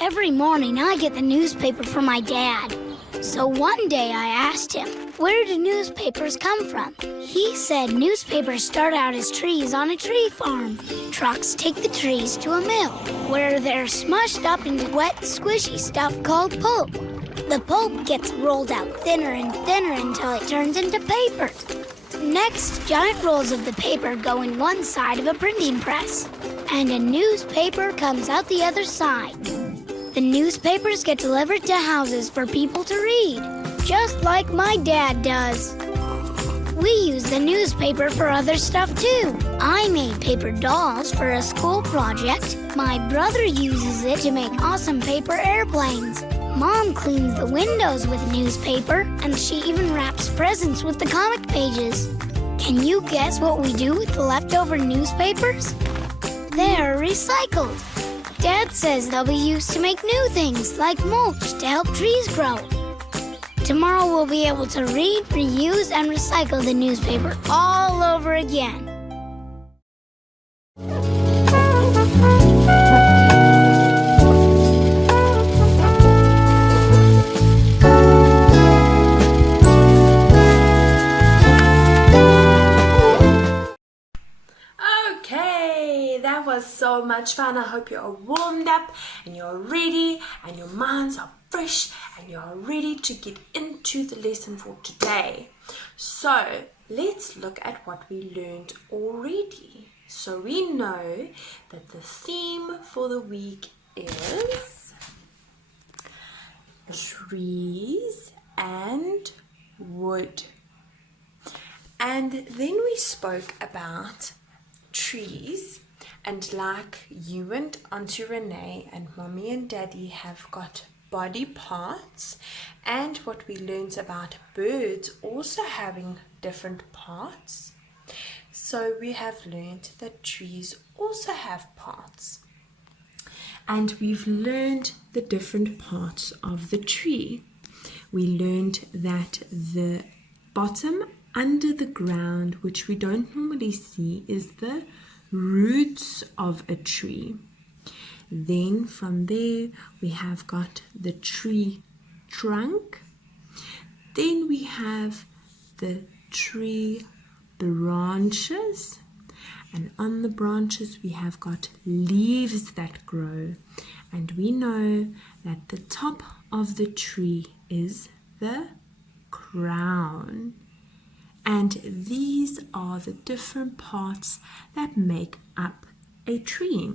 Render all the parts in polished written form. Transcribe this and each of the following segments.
Every morning I get the newspaper from my dad. So one day I asked him, where do newspapers come from? He said newspapers start out as trees on a tree farm. Trucks take the trees to a mill, where they're smushed up into wet, squishy stuff called pulp. The pulp gets rolled out thinner and thinner until it turns into paper. Next, giant rolls of the paper go in one side of a printing press, and a newspaper comes out the other side. The newspapers get delivered to houses for people to read, just like my dad does. We use the newspaper for other stuff too. I made paper dolls for a school project. My brother uses it to make awesome paper airplanes. Mom cleans the windows with newspaper, and she even wraps presents with the comic pages. Can you guess what we do with the leftover newspapers? They're recycled. Dad says they'll be used to make new things, like mulch to help trees grow. Tomorrow we'll be able to read, reuse, and recycle the newspaper all over again. That was so much fun. I hope you're warmed up and you're ready and your minds are fresh and you're ready to get into the lesson for today. So let's look at what we learned already. So we know that the theme for the week is trees and wood. And then we spoke about trees, and like you and Auntie Renee and Mommy and Daddy have got body parts, and what we learned about birds also having different parts, so we have learned that trees also have parts. And we've learned the different parts of the tree. We learned that the bottom under the ground, which we don't normally see, is the roots of a tree. Then from there we have got the tree trunk. Then we have the tree branches, and on the branches we have got leaves that grow, and we know that the top of the tree is the crown. And these are the different parts that make up a tree.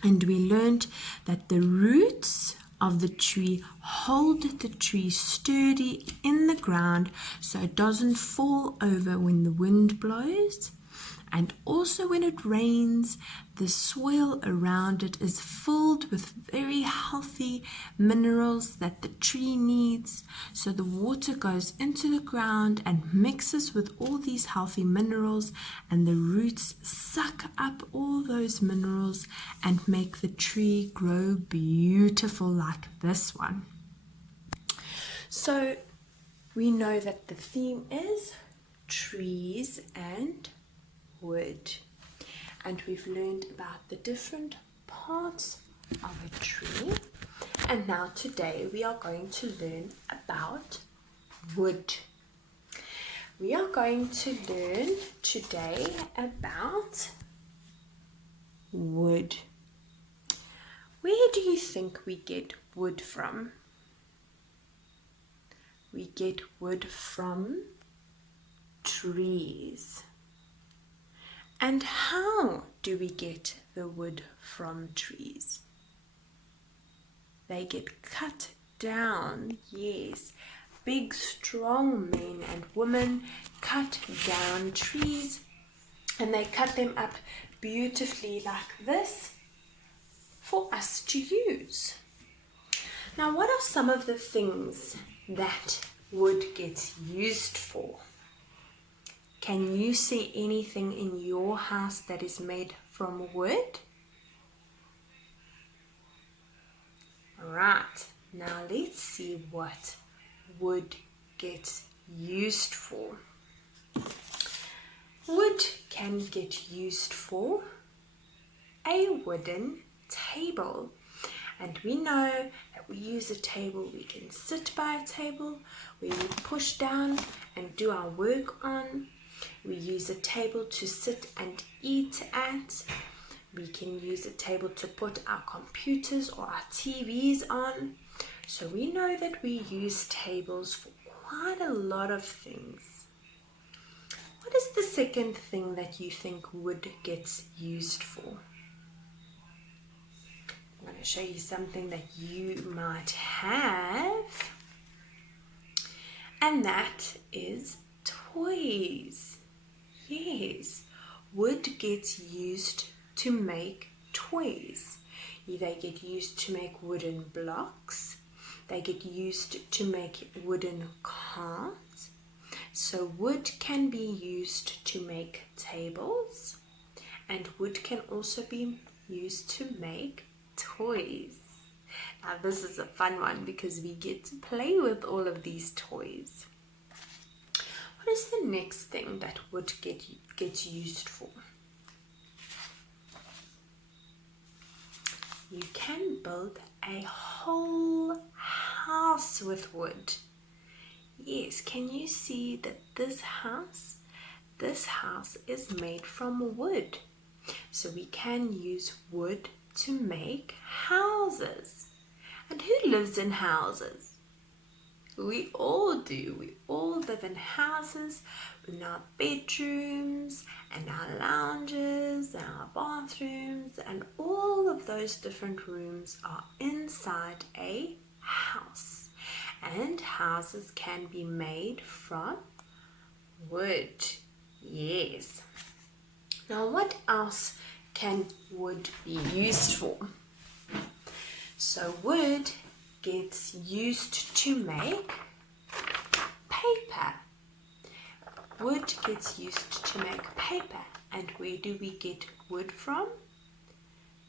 And we learned that the roots of the tree hold the tree sturdy in the ground so it doesn't fall over when the wind blows. And also when it rains, the soil around it is filled with very healthy minerals that the tree needs. So the water goes into the ground and mixes with all these healthy minerals, and the roots suck up all those minerals and make the tree grow beautiful like this one. So we know that the theme is trees and wood, and we've learned about the different parts of a tree, and now today we are going to learn about wood. We are going to learn today about wood. Where do you think we get wood from? We get wood from trees. And how do we get the wood from trees? They get cut down, yes. Big, strong men and women cut down trees, and they cut them up beautifully like this for us to use. Now, what are some of the things that wood gets used for? Can you see anything in your house that is made from wood? Right, now let's see what wood gets used for. Wood can get used for a wooden table. And we know that we use a table. We can sit by a table where we push down and do our work on. We use a table to sit and eat at. We can use a table to put our computers or our TVs on. So we know that we use tables for quite a lot of things. What is the second thing that you think wood gets used for? I'm going to show you something that you might have, and that is toys. Yes, wood gets used to make toys. They get used to make wooden blocks. They get used to make wooden cards. So wood can be used to make tables, and wood can also be used to make toys. Now this is a fun one because we get to play with all of these toys. What is the next thing that wood gets used for? You can build a whole house with wood. Yes, can you see that this house is made from wood? So we can use wood to make houses. And who lives in houses? We all do. We all live in houses, in our bedrooms and our lounges and our bathrooms, and all of those different rooms are inside a house. And houses can be made from wood. Yes. Now what else can wood be used for? So wood gets used to make paper. Wood gets used to make paper. And where do we get wood from?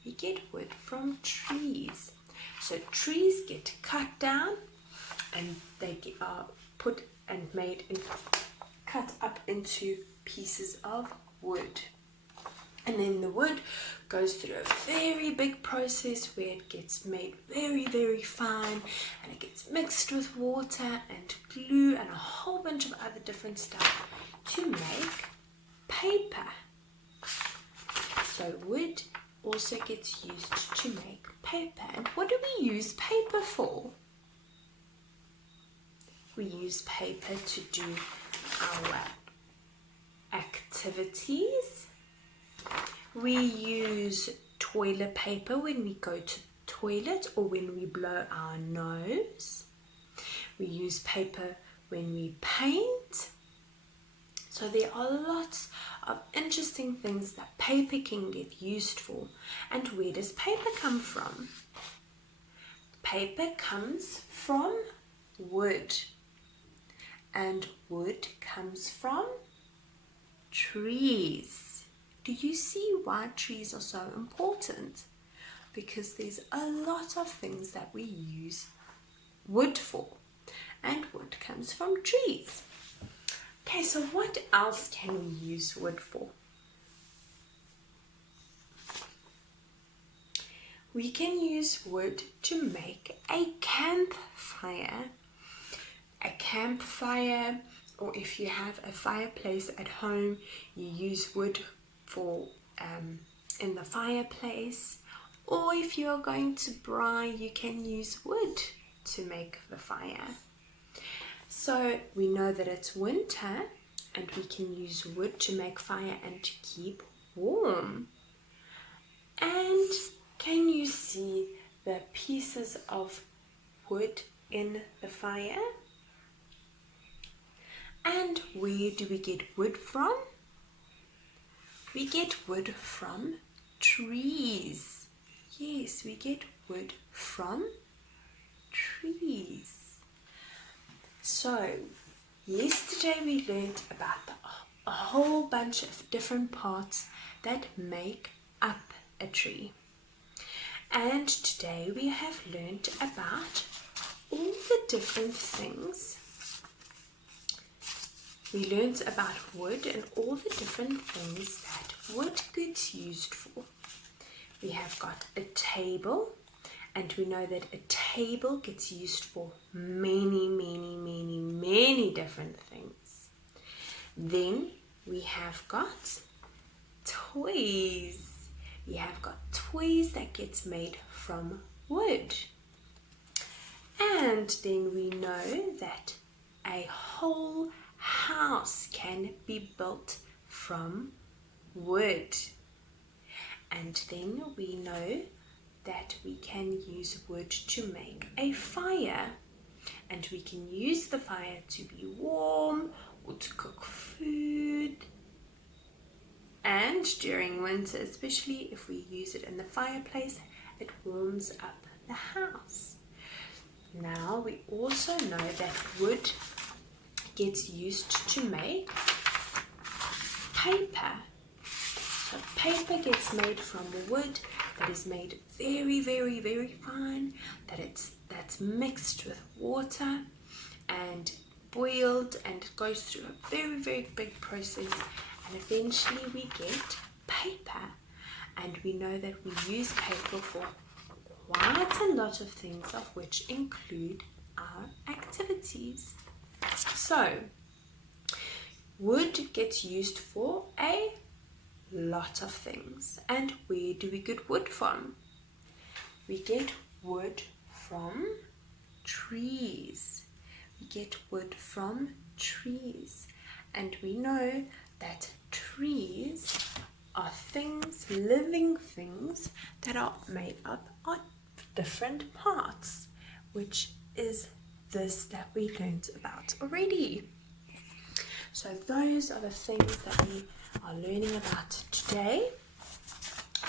We get wood from trees. So trees get cut down and they are put and made and cut up into pieces of wood. And then the wood goes through a very big process where it gets made very, very fine, and it gets mixed with water and glue and a whole bunch of other different stuff to make paper. So wood also gets used to make paper. And what do we use paper for? We use paper to do our activities. We use toilet paper when we go to the toilet or when we blow our nose. We use paper when we paint. So there are lots of interesting things that paper can get used for. And where does paper come from? Paper comes from wood. And wood comes from trees. Do you see why trees are so important? Because there's a lot of things that we use wood for, and wood comes from trees. Okay, so what else can we use wood for? We can use wood to make a campfire. A campfire, or if you have a fireplace at home, you use wood for in the fireplace, or if you're going to braai, you can use wood to make the fire. So we know that it's winter and we can use wood to make fire and to keep warm. And can you see the pieces of wood in the fire? And where do we get wood from? We get wood from trees. Yes, we get wood from trees. So, yesterday we learned about a whole bunch of different parts that make up a tree. And today we have learned about all the different things. We learned about wood and all the different things that wood gets used for. We have got a table, And we know that a table gets used for many, many, many, many different things. Then we have got toys. We have got toys that gets made from wood. And then we know that a whole house can be built from wood. And then we know that we can use wood to make a fire. And we can use the fire to be warm or to cook food. And during winter, especially if we use it in the fireplace, it warms up the house. Now we also know that wood gets used to make paper. So paper gets made from wood that is made very, very, very fine, that's mixed with water and boiled, and it goes through a very, very big process, and eventually we get paper. And we know that we use paper for quite a lot of things, of which include our activities. So wood gets used for a lot of things. And where do we get wood from? We get wood from trees. We get wood from trees. And we know that trees are things, living things, that are made up of different parts, which is this that we learned about already. So those are the things that we are learning about today,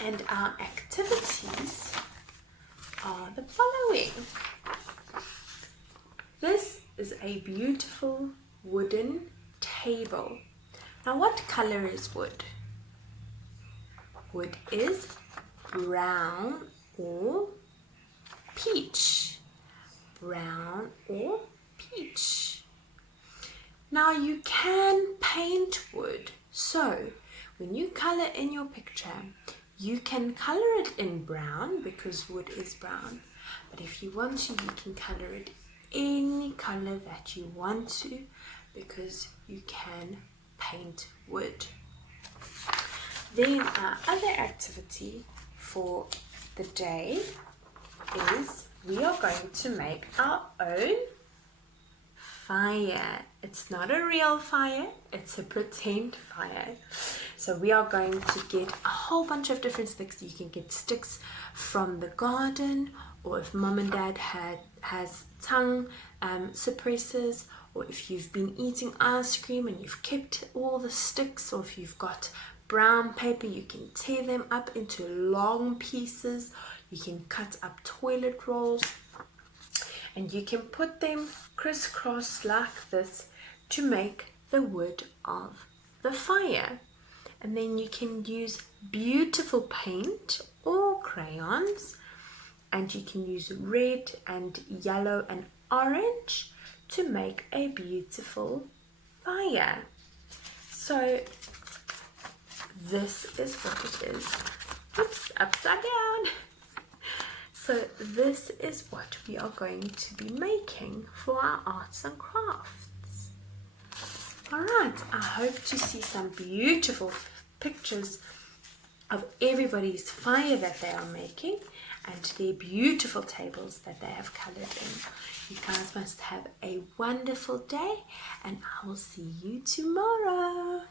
and our activities are the following. This is a beautiful wooden table. Now, what color is wood? Wood is brown or peach. Brown or peach. Now you can paint wood. So when you color in your picture, you can color it in brown because wood is brown. But if you want to, you can color it any color that you want to, because you can paint wood. Then our other activity for the day is we are going to make our own fire. It's not a real fire, it's a pretend fire. So we are going to get a whole bunch of different sticks. You can get sticks from the garden, or if mom and dad has tongue suppressors, or if you've been eating ice cream and you've kept all the sticks, or if you've got brown paper, you can tear them up into long pieces. You can cut up toilet rolls, and you can put them crisscross like this to make the wood of the fire. And then you can use beautiful paint or crayons, and you can use red and yellow and orange to make a beautiful fire. So this is what it is. Oops, upside down. So this is what we are going to be making for our arts and crafts. Alright, I hope to see some beautiful pictures of everybody's fire that they are making, and their beautiful tables that they have colored in. You guys must have a wonderful day, and I will see you tomorrow.